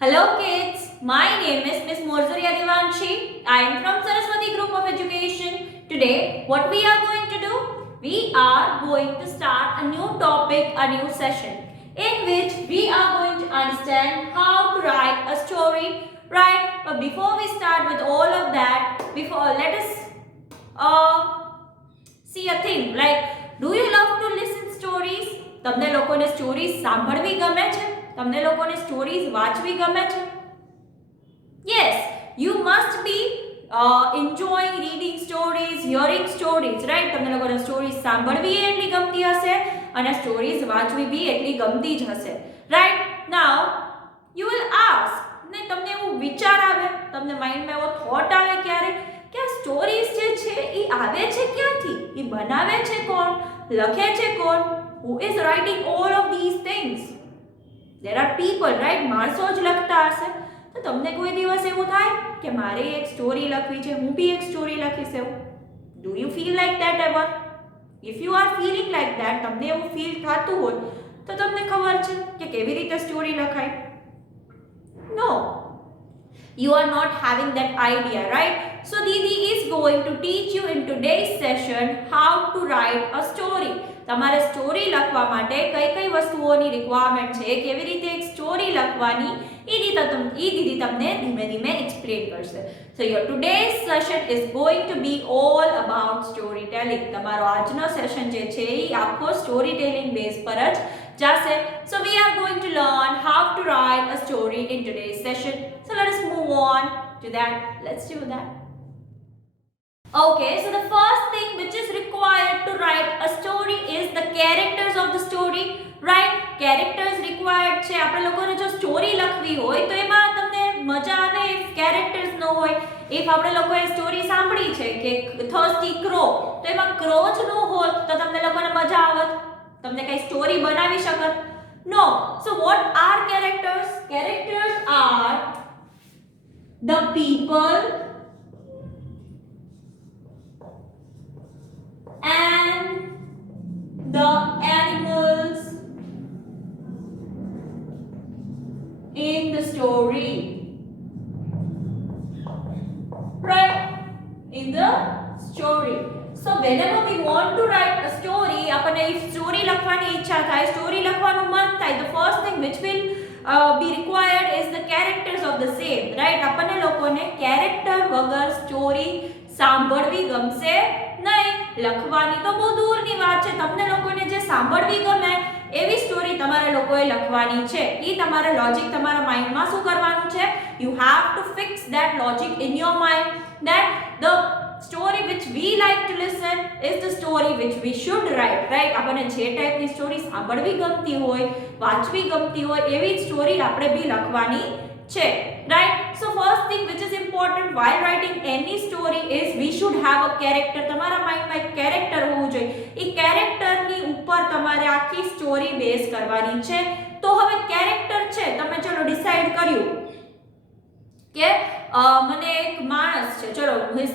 Hello kids, my name is Miss Morzaria Devanshi. I am from Saraswati Group of Education. Today, what we are going to do? We are going to start a new topic, a new session in which we are going to understand how to write a story, right? But before we start with all of that, let us see a thing like, do you love to listen stories? તમને લોકોને stories સાંભળવી ગમે છે? તમને લોકોને stories વાંચવી ગમે છે? Yes, you must be enjoying reading stories, hearing stories, right? તમને લોકોને સ્ટોરીઝ સાંભળવી એટલી ગમતી હશે અને સ્ટોરીઝ વાંચવી બી એટલી ગમતી જ હશે, right? Now you will ask, ને તમને એવું વિચાર આવે, તમને માઇન્ડમાં એવો થોટ આવે ક્યારે કે આ સ્ટોરીઝ જે છે એ આવે છે ક્યાંથી? એ બનાવે છે કોણ? લખે છે કોણ? Who is writing all of these things? There are people, right? માણસો જ લખતા હશે. તો તમને કોઈ દિવસ એવું થાય કે મારે એક સ્ટોરી લખવી છે, હું બી એક સ્ટોરી લખીશ એવું? Do you feel like that ever? If you are feeling like that, તમને એવું ફીલ થતું હોય તો તમને ખબર છે કે કેવી રીતે સ્ટોરી લખાય? No. You are not having that idea, right? So Didi is going to teach you in today's session how to write a story. તમારે સ્ટોરી લખવા માટે કઈ કઈ વસ્તુઓની રિક્વાયરમેન્ટ છે, કેવી રીતે એક સ્ટોરી લખવાની, એ દીદી તમને ધીમે ધીમે એક્સપ્લેન કરશે. So your today's session is going to be all about storytelling. તમારો આજનો સેશન જે છે એ આખો સ્ટોરી ટેલિંગ બેઝ પર જ જશે. So we are going to learn how to write a story in today's session. So let us move on to that. Let's do that. Okay, so the first thing which is required to write a story is the characters of the story, right? Characters required છે. આપણે લોકોને જો story લખવી હોય તો એમાં તમને મજા આવે if characters ન હોય. if આપણે લોકોએ સ્ટોરી સાંભળી છે કે thirsty crow, તો એમાં ક્રો જ ન હોત તો તમને લોકોને મજા આવત? તમને કઈ સ્ટોરી બનાવી શકત? No. So what are characters? Characters are the people and the animals in the story, right? In the story. So whenever we want to write a story, આપણને સ્ટોરી લખવાની ઈચ્છા થાય, સ્ટોરી લખવાનું મન થાય, the first thing which will be required is the characters of the same, right? આપણને લોકોને character વગર સ્ટોરી સાંભળવી ગમશે નહીં. લખવાની તો બહુ દૂરની વાત છે, તમને લોકોને જે સાંભળવી ગમે એવી સ્ટોરી તમારે લોકોએ લખવાની છે. એ તમારે લોજિક તમારા માઇન્ડમાં શું કરવાનું છે? You have to fix that logic in your mind that the story which we like to listen is the story which we should write, right? આપણને જે ટાઈપની સ્ટોરી સાંભળવી ગમતી હોય, વાંચવી ગમતી હોય એવી સ્ટોરી આપણે બી લખવાની છે, right? So first thing which is important while writing any story is we should have a character. તમારા માઇન્ડમાં એક કેરેક્ટર હોવું જોઈએ. એ કેરેક્ટરની ઉપર તમારે આખી સ્ટોરી બેઝ કરવાની છે. તો હવે કેરેક્ટર છે, તમે ચલો ડિસાઈડ કર્યું કે મને એક માણસ છે, ચલો his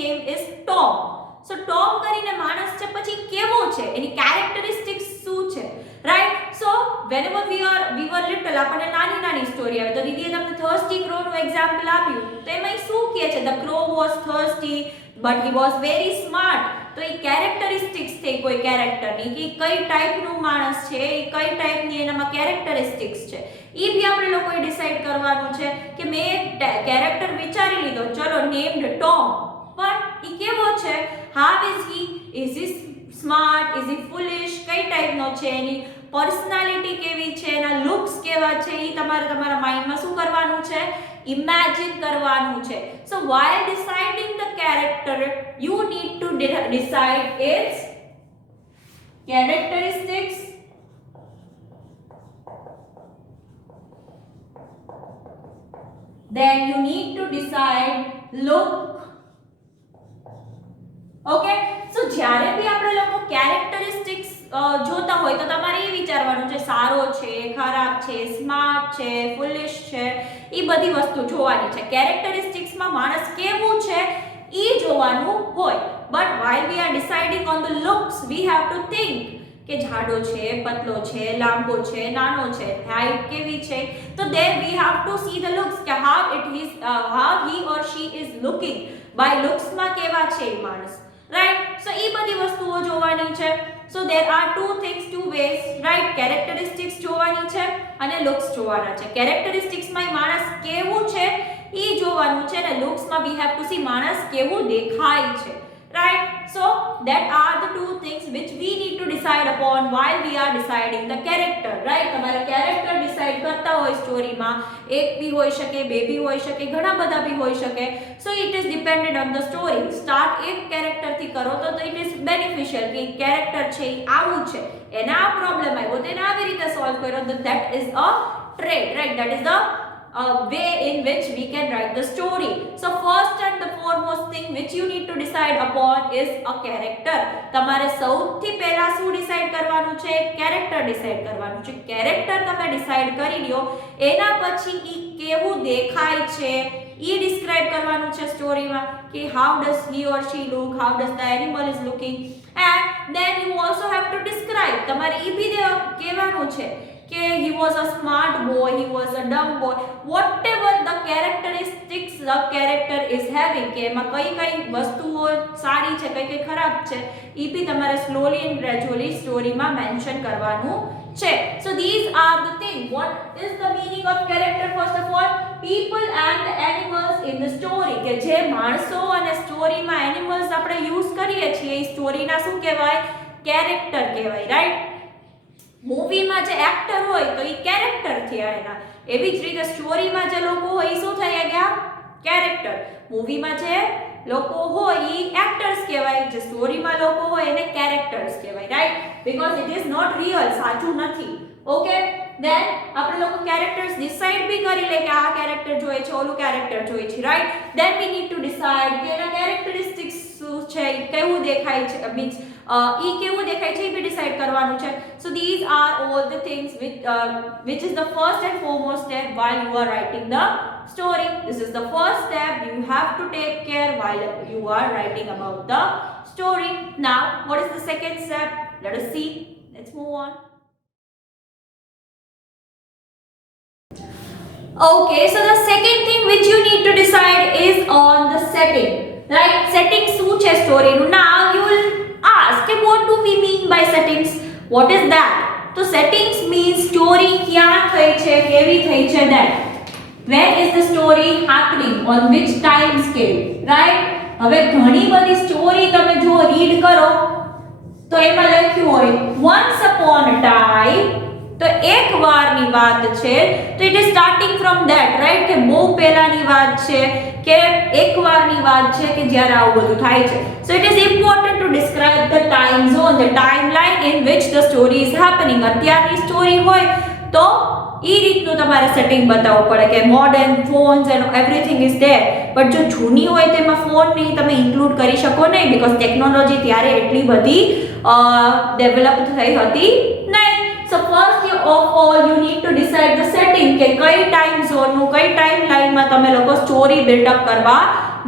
name is Tom. So Tom કરીને માણસ છે, પછી કેવો છે, એની કેરેક્ટરિસ્ટિક્સ શું છે, right? So whenever we were little, આપણને નાની નાની સ્ટોરી આવે તો દીદીએ તમને thirsty crow નું એક્ઝામ્પલ આપ્યું તો એમાં શું કહે છે? the crow was thirsty but he was very smart. તો એ કેરેક્ટરિસ્ટિક્સ થઈ કોઈ કેરેક્ટરની કે કઈ ટાઈપનું માણસ છે, એ કઈ ટાઈપની એનામાં કેરેક્ટરિસ્ટિક્સ છે, એ બી આપણે લોકોએ ડિસાઈડ કરવાનું છે કે મેં એક કેરેક્ટર વિચારી લીધો, ચલો નેમ્ડ ટોમ, પણ એ કેવો છે? How is he? Is he smart? Is he ફુલિશ? કઈ ટાઈપનો છે, એની પર્સનાલિટી કેવી છે, એના લુક્સ કેવા છે, એ તમારે તમારા માઇન્ડમાં શું કરવાનું છે? ઇમેજિન કરવાનું છે. So while deciding the character, you need to decide its characteristics, then you need to decide look. Okay, so જ્યારે બી આપણે લોકો કેરેક્ટરિસ્ટિક્સ જોતા હોય તો તમારે એ વિચારવાનું છે સારો છે, ખરાબ છે, સ્માર્ટ છે, ફુલિશ છે, એ બધી વસ્તુ જોવાની છે. કેરેક્ટરિસ્ટિક્સમાં માણસ કેવું છે એ જોવાનું હોય. But while we are deciding on the looks, we have to think કે જાડો છે, પતલો છે, લાંબો છે, નાનો છે, હાઈટ કેવી છે. તો then we have to see the looks કે how he or she is looking. by looks માં કેવા છે એ માણસ, right? so એ બધી વસ્તુઓ જોવાની છે. so there are two things, two ways, right? characteristics જોવાની છે અને looks જોવાના છે. characteristics માં એ માણસ કેવું છે એ જોવાનું છે અને looks માં we have to see માણસ કેવું દેખાય છે, right? so that are the two things which we need to decide upon while we are deciding the character, right? તમારે character decide કરતા હોય સ્ટોરીમાં, એક બી હોઈ શકે, બે બી હોઈ શકે, ઘણા બધા બી હોઈ શકે. so it is dependent on the story. start એક character થી કરો તો it is beneficial કે character છે એ આવું છે, એને આ પ્રોબ્લેમ આવ્યો તો એને આવી રીતે સોલ્વ કર્યો, તો that is a trait, right? that is the way in which we can write the story. so first and the foremost thing which you need to decide upon is a character. તમારે સૌથી પહેલા શું decide કરવાનું છે? Character decide કરવાનું છે. Character તમે decide કરી લ્યો, એના પછી ઈ કેવું દેખાય છે ઈ ડિસ્ક્રાઇબ કરવાનું છે સ્ટોરીમાં કે how does he or she look, how does the animal is looking, and then you also have to describe. તમારે ઈ બી કહેવાનું છે કે he was a smart boy, he was a dumb boy, whatever the characteristics the character is having, કે એમાં કઈ વસ્તુઓ સારી છે, કઈ ખરાબ છે, ઈ બી તમારે slowly and gradually સ્ટોરીમાં મેન્શન કરવાનું છે. so these are the things. what is the meaning of character? first of all, people and the animals in the story. કે જે માણસો અને સ્ટોરીમાં એનિમલ્સ આપણે યુઝ કરીએ છીએ એ સ્ટોરીના શું કહેવાય? કેરેક્ટર કહેવાય, રાઈટ? મૂવીમાં જે એક્ટર હોય તો એ કેરેક્ટર થયા એના, એવી જ રીતે સ્ટોરીમાં જે લોકો હોય એ શું થઈ ગયા? કેરેક્ટર. મૂવીમાં જે લોકો હોય એ એક્ટર્સ કહેવાય, જે સ્ટોરીમાં લોકો હોય એને કેરેક્ટર્સ કહેવાય, right? Because it is not real, સાચું નથી. ઓકે, દેન આપણે લોકો કેરેક્ટર્સ ડિસાઈડ બી કરી લે કે આ કેરેક્ટર જોઈએ છે, ઓલું કેરેક્ટર જોઈએ છે, right? Then we need to decide કે એના કેરેક્ટરિસ્ટિક્સ શું છે, કેવું દેખાય છે, મીન્સ ઈ કેવું દેખાય છે એ બી ડિસાઈડ કરવાનું છે. so these are all the things which is the first and foremost step while you are writing the story. this is the first step you have to take care while you are writing about the story. now what is the second step? let us see. let's move on. okay, so the second thing which you need to decide is on the setting, right? setting શું છે સ્ટોરીનું? now you will ask what do we mean by settings? what is that? so settings means story ક્યાં થઈ છે, કેવી થઈ છે, that where is the story happening, on which time scale, right? હવે ઘણી બધી સ્ટોરી તમે જો રીડ કરો તો એમાં લખ્યું હોય once upon a time, તો એક વારની વાત છે, તો it is starting from that, right? કે બહુ પહેલાની વાત છે, કે એક વારની વાત છે કે જ્યારે આવું બધું થાય છે. So it is important to describe the time zone, the timeline in which the story is happening. અત્યારની સ્ટોરી હોય તો એ રીતનું તમારે સેટિંગ બતાવવું પડે કે modern phones and everything is there. But જો જૂની હોય તેમાં ફોન નહીં તમે ઇન્ક્લુડ કરી શકો નહીં, બીકોઝ ટેકનોલોજી ત્યારે એટલી બધી ડેવલપ થઈ હતી નહીં. so first of all you need to decide the setting કે કઈ ટાઈમ ઝોનનું, કઈ ટાઈમ લાઈનમાં તમે લોકો સ્ટોરી બિલ્ડઅપ કરવા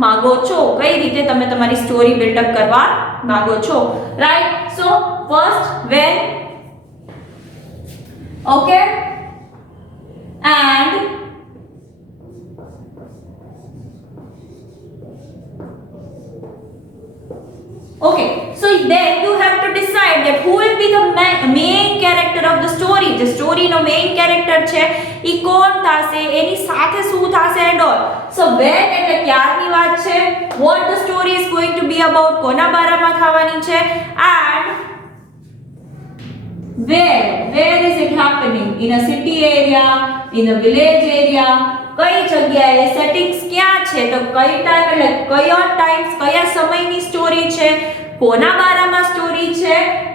માંગો છો, કઈ રીતે તમે તમારી સ્ટોરી બિલ્ડઅપ કરવા માંગો છો, right? so first when, okay, and okay, so then you have to decide that who will be the main character of the story. the story no main character છે ઈ કોણ થાશે, એની સાથે શું થાશે and all. so when એટલે ક્યારની વાત છે, what the story is going to be about, કોના બારામાં થવાની છે, and where is it happening, in a city area, in a village area, કઈ જગ્યાએ, સેટિંગ્સ ક્યાં છે, તો કઈ ટાઈમ એટલે કયો ટાઈમ, કયા સમયની સ્ટોરી છે, કોના બારામાં સ્ટોરી છે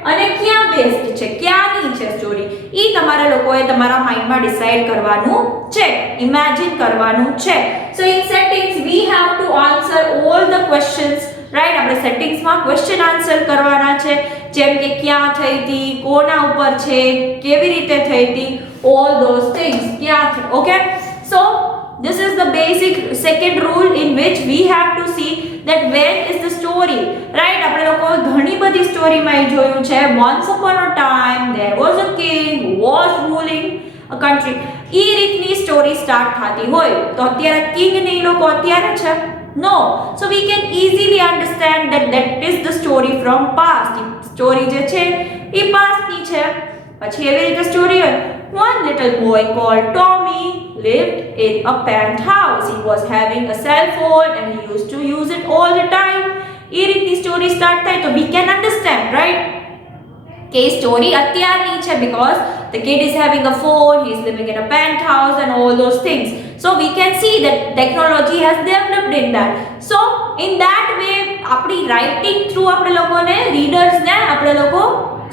અને ક્યાં બેસ્ડ છે, ક્યાંની છે સ્ટોરી, ઈ તમારા લોકોએ તમારા માઇન્ડમાં ડિસાઈડ કરવાનું છે, ઇમેજિન કરવાનું છે. સો in settings we have to answer all the questions, right? આપણે સેટિંગ્સમાં ક્વેશ્ચન આન્સર કરવાના છે, જેમ કે ક્યાં થઈ હતી, કોના ઉપર છે, કેવી રીતે થઈ હતી, ઓલ ધોઝ થિંગ્સ ક્યાં છે. Okay, so this is the basic second rule in which we have to see that when is the story, right? આપણે લોકો ઘણી બધી સ્ટોરીમાં એ જોયું છે. once upon a time there was a king who was ruling a country. એ રીતની story start થતી હોય તો અત્યારે કિંગ ને એ લોકો અત્યારે છે? No. So we can easily understand that that is the story from past. Story જે છે એ past ની છે. પછી એવી રીતે સ્ટોરી હોય, one little boy called Tommy lived in a penthouse. He was having a cell phone and he used to use it all the time. એ રીતની story start થાય તો we can understand, right? કે story અત્યારની છે because the kid is having a phone, he is living in a penthouse and all those things. So we can see that technology has developed in that. So in that way આપણી writing through આપણે લોકોને readers ને આપણે લોકો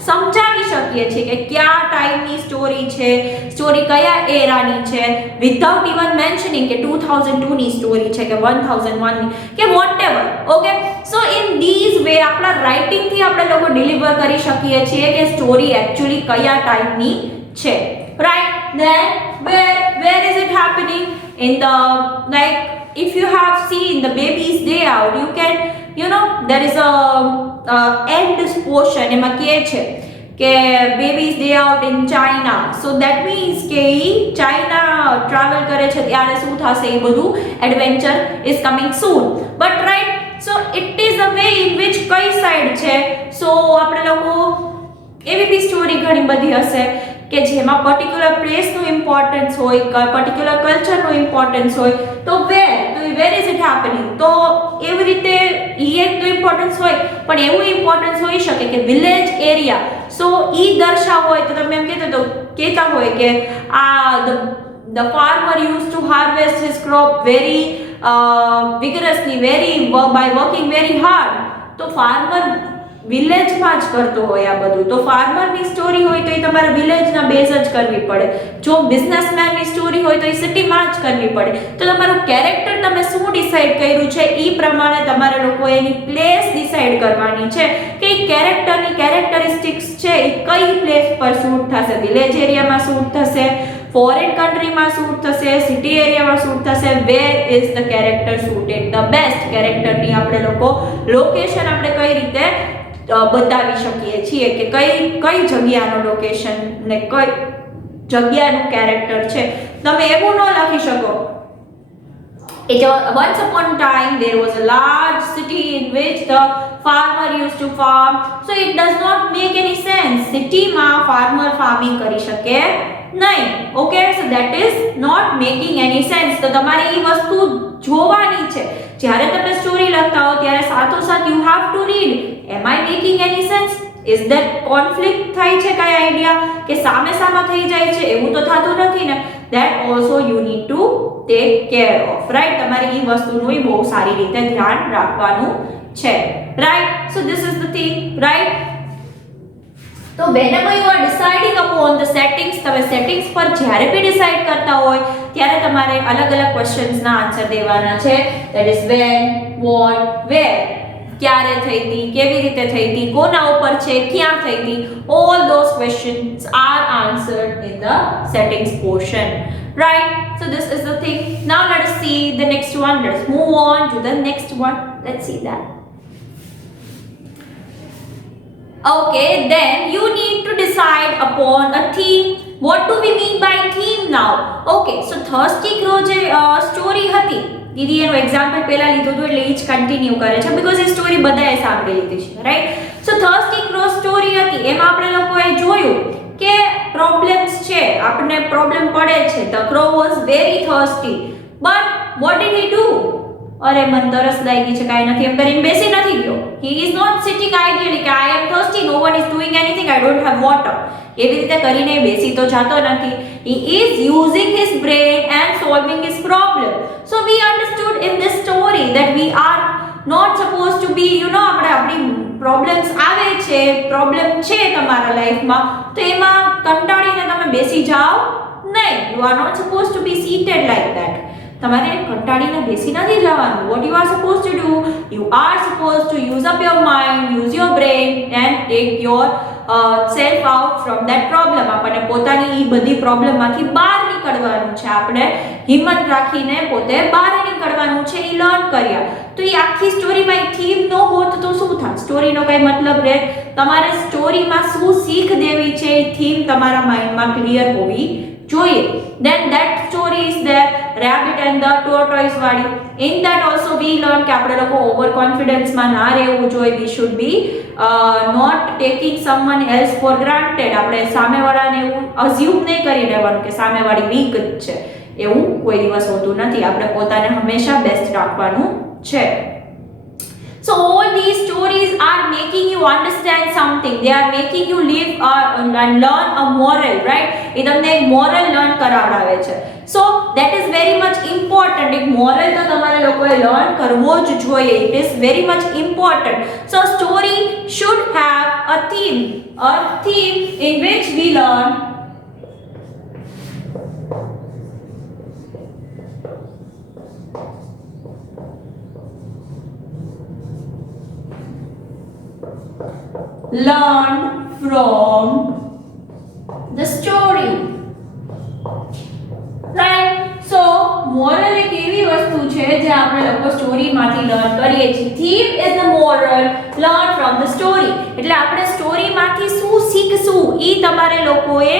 સમજાવી શકીએ છીએ કે કયા ટાઈમની સ્ટોરી છે, સ્ટોરી કયા એરાની છે, વિધાઉટ ઇવન મેન્શનિંગ કે 2002 ની સ્ટોરી છે કે 1001 ની કે whatever. Okay, so in this way આપણા રાઇટિંગ થી આપણે લોકો ડિલિવર કરી શકીએ છીએ કે સ્ટોરી એક્ચ્યુઅલી કયા ટાઈમની છે. Right? Then where is it happening in the, like if you have seen the baby's day out, you can, you know, there is a end portion એમાં કહે છે કે baby's day out in China. So that means કે China travel કરે છે ત્યારે શું થશે એ બધું adventure is coming soon. But right, so it is a way in which કઈ સાઈડ છે. So આપણે લોકો એવી બી સ્ટોરી ઘણી બધી હશે કે જેમાં પર્ટિક્યુલર પ્લેસનું ઇમ્પોર્ટન્સ હોય, પર્ટિક્યુલર કલ્ચરનું ઇમ્પોર્ટન્સ હોય તો વેર ઇઝ ઇટ હેપનિંગ. તો એવી રીતે એકનું ઇમ્પોર્ટન્સ હોય પણ એવું ઇમ્પોર્ટન્સ હોઈ શકે કે વિલેજ એરિયા. સો ઈ દર્શાવવો હોય તો તમે એમ કહેતા હોય કે the farmer used to harvest his crop very vigorously, by working very hard. તો ફાર્મર વિલેજમાં જ કરતો હોય આ બધું. તો ફાર્મરની સ્ટોરી હોય તો એ તમારે વિલેજના બેઝ જ કરવી પડે. જો બિઝનેસમેનની સ્ટોરી હોય તો એ સિટીમાં જ કરવી પડે. તો તમારું કેરેક્ટર તમે શું ડિસાઈડ કર્યું છે એ પ્રમાણે તમારે લોકો એની પ્લેસ ડિસાઈડ કરવાની છે કે એ કેરેક્ટરની કેરેક્ટરિસ્ટિક્સ છે એ કઈ પ્લેસ પર શૂટ થશે. વિલેજ એરિયામાં શૂટ થશે, ફોરેન કન્ટ્રીમાં શૂટ થશે, સિટી એરિયામાં શૂટ થશે. Where is the character shooted the best. કેરેક્ટરની આપણે લોકો લોકેશન આપણે કઈ રીતે બતાવી શકીએ છીએ કે કઈ જગ્યાનો લોકેશન ને કઈ જગ્યાનું કેરેક્ટર છે. તમે એવું ન લખી શકો once upon a time there was a large city in which the farmer used to farm. So it does not make any sense. સિટીમાં farmer farming કરી શકે નહીં. Okay, so that is not making any sense. તો તમારે એ વસ્તુ જોવાની છે જ્યારે તમે સ્ટોરી લખતા હો ત્યારે સાથોસાથ you have to read, am I making any sense? Is that conflict થાય છે કઈ આઈડિયા કે સામે સામા થઈ જાય છે? એવું તો થતું નથી ને. that also you need to take care of, right? તમારે એ વસ્તુનું બહુ સારી રીતે ધ્યાન રાખવાનું છે. right? So this is the thing, right? તો whenever you are deciding upon the settings, તમે સેટિંગ્સ પર જ્યારે બી ડિસાઈડ કરતા હોય ત્યારે તમારે અલગ અલગ ક્વેશ્ચન્સના આન્સર દેવાના છે. that is when, what, where. ક્યારે થઈ હતી, કેવી રીતે થઈ હતી, કોના ઉપર છે, ક્યાં થઈ હતી. all those questions are answered in the settings portion, right? So this is the thing. Now let us see the next one. Let's move on to the next one. Let's see that. Okay, then you need to decide upon a theme. What do we mean by theme now? Okay, so Thirsty Crow જે story હતી, દીદી એનું example પહેલા લીધું હતું એટલે એ જ continue કરે છે બીકોઝ એ સ્ટોરી બધાએ સાંભળી લીધી છે, રાઈટ? સો થર્સ્ટી ક્રો સ્ટોરી હતી એમાં આપણે લોકોએ જોયું કે પ્રોબ્લેમ્સ છે, આપણને પ્રોબ્લેમ પડે છે. The crow was very thirsty but what did he do? અરે મને તરસ લાગી છે, કાંઈ નથી એમ કરીને બેસી નથી ગયો. He is not sitting ideally કે I am thirsty, no one is doing anything, I don't have water. એવી રીતે કરીને બેસી તો જાતો નથી. He is using his brain and solving his problem. So we understood in this story that we are not suppose to be આપણી problems આવે છે, પ્રોબ્લેમ છે તમારા લાઈફમાં, તો એમાં કંટાળીને તમે બેસી જાઓ નહીં. You are not suppose to be seated like that. તમારે કંટાળીને બેસી નથી જવાનું. What you are suppose to do? You are suppose to use up your mind, use your brain and take yourself out from that problem. આપણને પોતાની એ બધી પ્રોબ્લેમમાંથી બહાર નીકળવાનું છે. આપણે હિંમત રાખીને પોતે બહાર નીકળવાનું છે. એ લર્ન કર્યા તો એ આખી સ્ટોરીમાં એક થીમ ન હોત તો શું થાય? સ્ટોરીનો કઈ મતલબ રહે? તમારે સ્ટોરીમાં શું શીખ દેવી છે એ થીમ તમારા માઇન્ડમાં ક્લિયર હોવી જોઈએ. Then that story is there, rabbit and the tortoise વાળી. In that also we learn કે આપણે લોકો ઓવર કોન્ફિડન્સમાં ના રહેવું જોઈએ. We should be not taking someone else for granted. આપણે સામેવાળાને એવું અઝ્યુમ નહીં કરી લેવાનું કે સામેવાળી વીક જ છે. એવું કોઈ દિવસ હોતું નથી. આપણે પોતાને હંમેશા બેસ્ટ રાખવાનું છે. So all these stories are making you understand something. They are making you live and learn a moral, right? એ તમને એક moral learn કરાવડાવે છે. So that is very much important. એક moral તો તમારે લોકોએ learn કરવો જ જોઈએ. It is very much important. So story should have a theme in which we learn from the story, right? So moral એક એવી વસ્તુ છે જે આપણે લોકો સ્ટોરીમાંથી લર્ન કરીએ છીએ. theme is the moral learn from the story. એટલે આપણે સ્ટોરીમાંથી શું શીખશું એ તમારે લોકોએ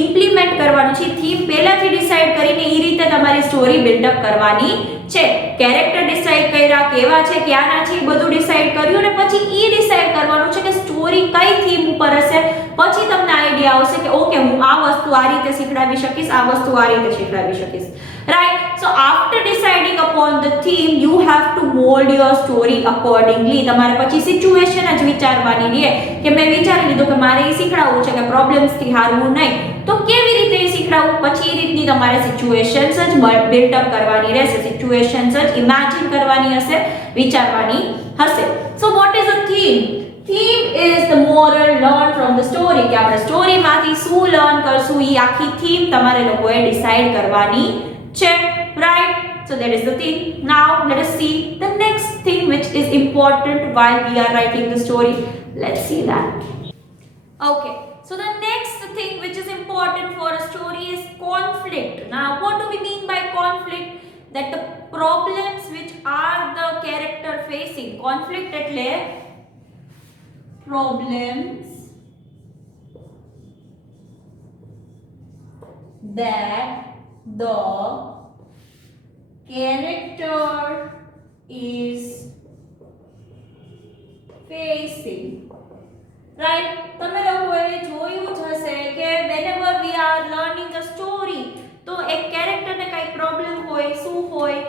ઇમ્પ્લિમેન્ટ કરવાનું છે. થીમ પહેલાથી ડિસાઈડ કરીને એ રીતે તમારી સ્ટોરી બિલ્ડઅપ કરવાની છે. કેરેક્ટર ડિસાઈડ કર્યા, કેવા છે, ક્યાંના છે, એ બધું ડિસાઈડ કર્યું ને પછી એ ડિસાઈડ કરવાનું છે કે સ્ટોરી કઈ થીમ ઉપર હશે. પછી તમને આઈડિયા આવશે કે ઓકે હું આ વસ્તુ આ રીતે શીખડાવી શકીશ, આ વસ્તુ આ રીતે શીખડાવી શકીશ, right? So after deciding upon the theme you have to mold your story accordingly. તમારે પછી સિચ્યુએશન જ વિચારવાની રહે કે મેં વિચારી લીધું કે મારે એ શીખડાવવું છે કે પ્રોબ્લેમ્સ થી હારવું નહીં, તો કેવી રીતે એ શીખડાવવું? પછી એ રીતની તમારે સિચ્યુએશન્સ જ બિલ્ડ અપ કરવાની રહેશે. સિચ્યુએશન્સ જ ઇમેજિન કરવાની હશે, વિચારવાની હશે. So what is a theme? Theme is the moral learn from the story. કે આપણે સ્ટોરીમાંથી શું લર્ન કરશું એ આખી થીમ તમારે લોકોએ ડિસાઈડ કરવાની છે, right? So that is the thing. Now let us see the next thing which is important while we are writing the story. Let's see that. Okay, so the next thing which is important for a story is conflict. Now what do we mean by conflict? That the problems which are the character facing. Conflict એટલે problems that the character is facing, right? તમે લોકોએ જોયું જ હશે કે whenever we are learning the story તો એક character ને કઈ પ્રોબ્લેમ હોય, શું હોય,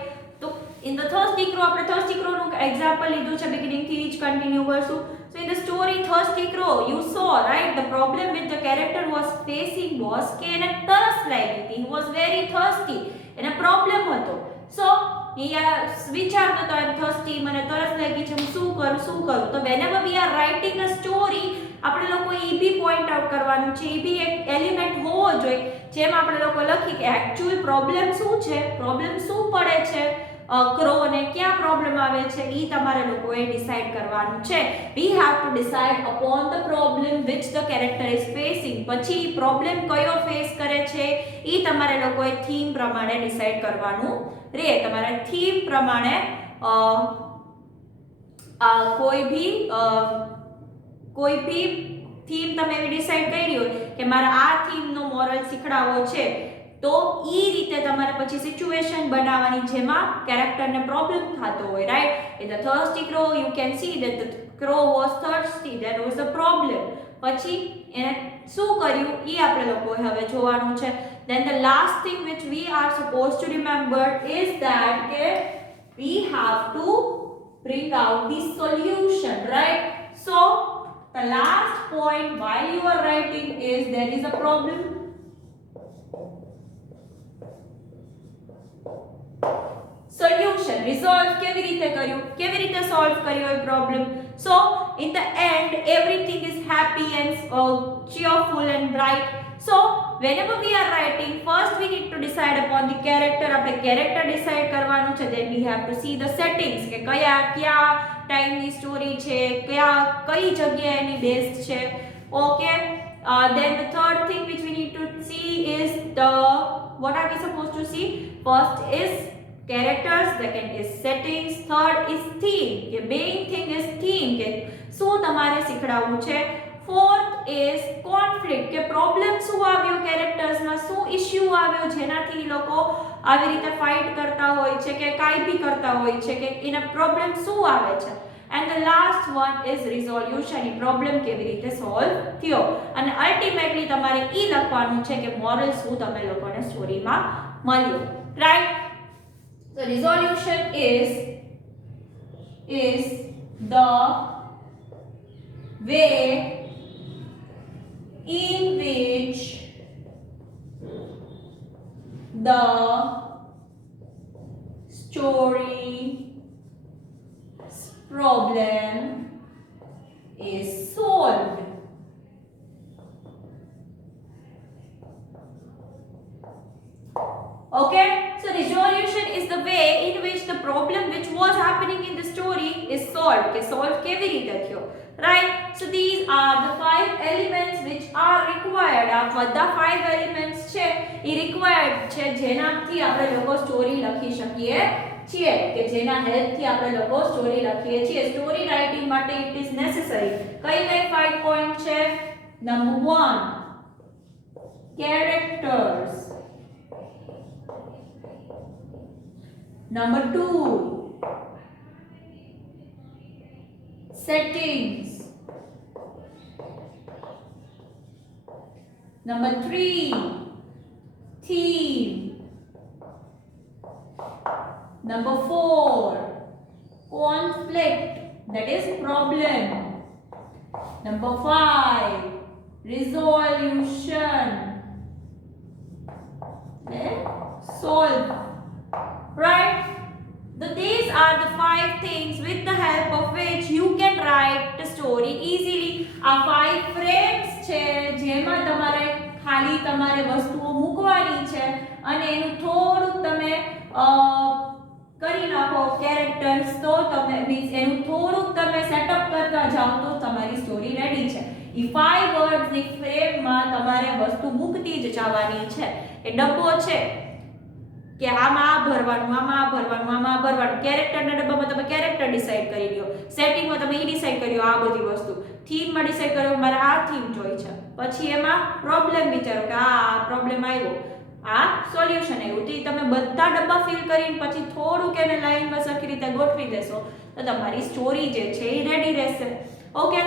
તો in the thirsty crow આપણે thirsty crow નું એક્ઝામ્પલ લીધું છે, beginning થી જ કન્ટિન્યુ કરશું. So in the story thirsty crow you saw, right, the problem with the character was facing was કે એને તરસ લાગી હતી. He was very thirsty. એને પ્રોબ્લેમ હતો. So વિચારતો હતો એમ thirsty, મને તરસ લાગી છે, હું શું કરું. તો whenever we are writing a story આપણે લોકો એ બી પોઈન્ટ આઉટ કરવાનું છે. એ બી એક એલિમેન્ટ હોવો જોઈએ જેમ આપણે લોકો લખી કે એક્ચ્યુઅલ પ્રોબ્લેમ શું છે, પ્રોબ્લેમ શું પડે છે ક્રો ને, ક્યાં પ્રોબ્લેમ આવે છે, એ તમારે લોકોએ ડિસાઈડ કરવાનું છે. we have to decide upon the problem which the character is facing. પછી પ્રોબ્લેમ કયો ફેસ કરે છે એ તમારે લોકોએ થીમ પ્રમાણે ડિસાઈડ કરવાનું રહે. તમારે થીમ પ્રમાણે કોઈ બી થીમ તમે એવી ડિસાઈડ કરી હોય કે મારે આ થીમનો મોરલ શીખડાવવો છે તો ઈ રીતે તમારે પછી સિચ્યુએશન બનાવવાની જેમાં કેરેક્ટરને પ્રોબ્લેમ થતો હોય, right? In the thirsty crow you can see that the crow was thirsty, there was a problem. પછી એને શું કર્યું ઈ આપણે લોકોએ હવે જોવાનું છે. Then the last thing which we are supposed to remember is that we have to bring out the solution, right? So the last point while you are writing is there is a problem. Solution, resolve કેવી રીતે કર્યું, કેવી રીતે solve કર્યો એ problem. So in the end everything is happy and cheerful and bright. So whenever we are writing first we need to decide upon the character. આપણે character decide કરવાનું છે. Then we have to see the settings કે કયા ટાઈમની story છે, કઈ જગ્યાએ એની based છે. Okay, then the third thing which we need to see is what are we supposed to see? First is characters, second is settings, third is theme કે main thing is theme કે શું તમારે શીખડાવવું છે, fourth is conflict કે problem શું આવ્યો charactersમાં, શું issue આવ્યો જેનાથી એ લોકો આવી રીતે ફાઇટ કરતા હોય છે કે કાઈ બી કરતા હોય છે કે એના પ્રોબ્લેમ શું આવે છે. And the last one is resolution, A problem કેવી રીતે સોલ્વ થયો. અને અલ્ટિમેટલી તમારે ઈ લખવાનું છે કે મોરલ શું તમે લોકોને સ્ટોરીમાં મળ્યો, right. So resolution is the way in which the story problem is solved. Okay, so resolution is the way in which the problem which was happening in the story is solved. કે solve કેવી રીતે થયો, right? So these are the 5 elements which are required. આ બધા 5 elements છે એ required છે જેનાથી આપણે લોકો સ્ટોરી લખી શકીએ છીએ કે જેના હેલ્પથી આપણે લોકો સ્ટોરી લખીએ છીએ. સ્ટોરી રાઇટિંગ માટે ઇટ ઇઝ નેસેસરી. કઈ 5 પોઈન્ટ છે? Number 1 characters, number 2 settings, number 3 theme, number 4 conflict, that is problem, number 5 resolution, solve, right? So these are the 5 things with the help of which you can write the story easily. આ 5 frames છે જેમાં તમારે ખાલી તમારે વસ્તુઓ મૂકવાની છે અને એનું થોડું તમે કરી નાખો કેરેક્ટર્સ, તો તમે મીન્સ એનું થોડુંક તમે સેટઅપ કરતા જાઓ તો તમારી સ્ટોરી રેડી છે. એ 5 વર્ડ્સ ની ફ્રેમમાં તમારે વસ્તુ મૂકતી જ જવાની છે. એ ડબ્બો છે કે આમાં આ ભરવાનું, આમાં આ ભરવાનું, આમાં આ ભરવાનું. કેરેક્ટરના ડબ્બામાં તમે કેરેક્ટર ડિસાઈડ કરી લ્યો, સેટિંગમાં તમે ઈ ડિસાઈડ કર્યો આ બધી વસ્તુ, થીમમાં ડિસાઈડ કર્યો મારે આ થીમ જોઈ છે, પછી એમાં પ્રોબ્લેમ વિચારો કે આ પ્રોબ્લેમ આવ્યો, આ સોલ્યુશન આવ્યું. તો તમે બધા ડબ્બા ફિલ કરીને પછી થોડુંક એને લાઈનમાં સરખી રીતે ગોઠવી દેશો તો તમારી સ્ટોરી જે છે એ રેડી રહેશે. Okay,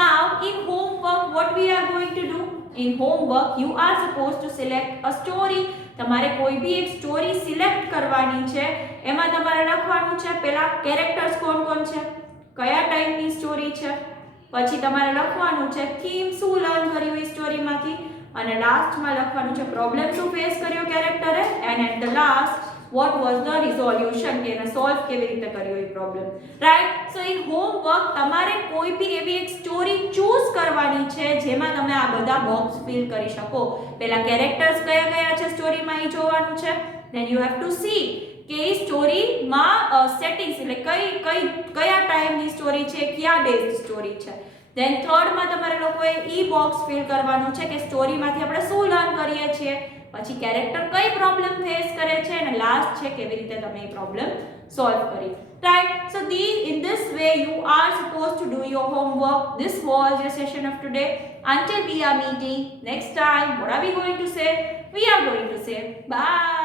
now in homework what we are going to do? In homework you are supposed to select a story. તમારે કોઈ બી એક સ્ટોરી સિલેક્ટ કરવાની છે. એમાં તમારે લખવાનું છે પહેલા કેરેક્ટર્સ કોણ કોણ છે, કયા ટાઈપની સ્ટોરી છે, પછી તમારે લખવાનું છે થીમ શું લર્ન કર્યું એ સ્ટોરીમાંથી, અને લાસ્ટમાં લખવાનું છે પ્રોબ્લેમ શું ફેસ કર્યો કેરેક્ટરે, and at the last what was the resolution કે એને સોલ્વ કેવી રીતે કર્યો એ problem, right. So in homework તમારે કોઈ બી એવી એક સ્ટોરી ચૂઝ કરવાની છે જેમાં તમે આ બધા બોક્સ ફિલ કરી શકો. પહેલા કેરેક્ટર્સ કયા કયા છે સ્ટોરીમાં એ જોવાનું છે. then you have to see કે એ સ્ટોરીમાં સેટિંગ્સ એટલે કયા ટાઈમની સ્ટોરી છે, કયા બેઝડ સ્ટોરી છે. then થર્ડમાં તમારે લોકોએ ઈ બોક્સ ફિલ કરવાનું છે કે સ્ટોરીમાંથી આપણે શું લર્ન કરીએ છીએ, પછી કેરેક્ટર કઈ પ્રોબ્લેમ ફેસ કરે છે, અને લાસ્ટ છે કેવી રીતે તમે એ પ્રોબ્લેમ સોલ્વ કરી, right. So in this way you are supposed to do your homework. This was your session of today. Until we are meeting next time, what are we going to say? We are going to say bye.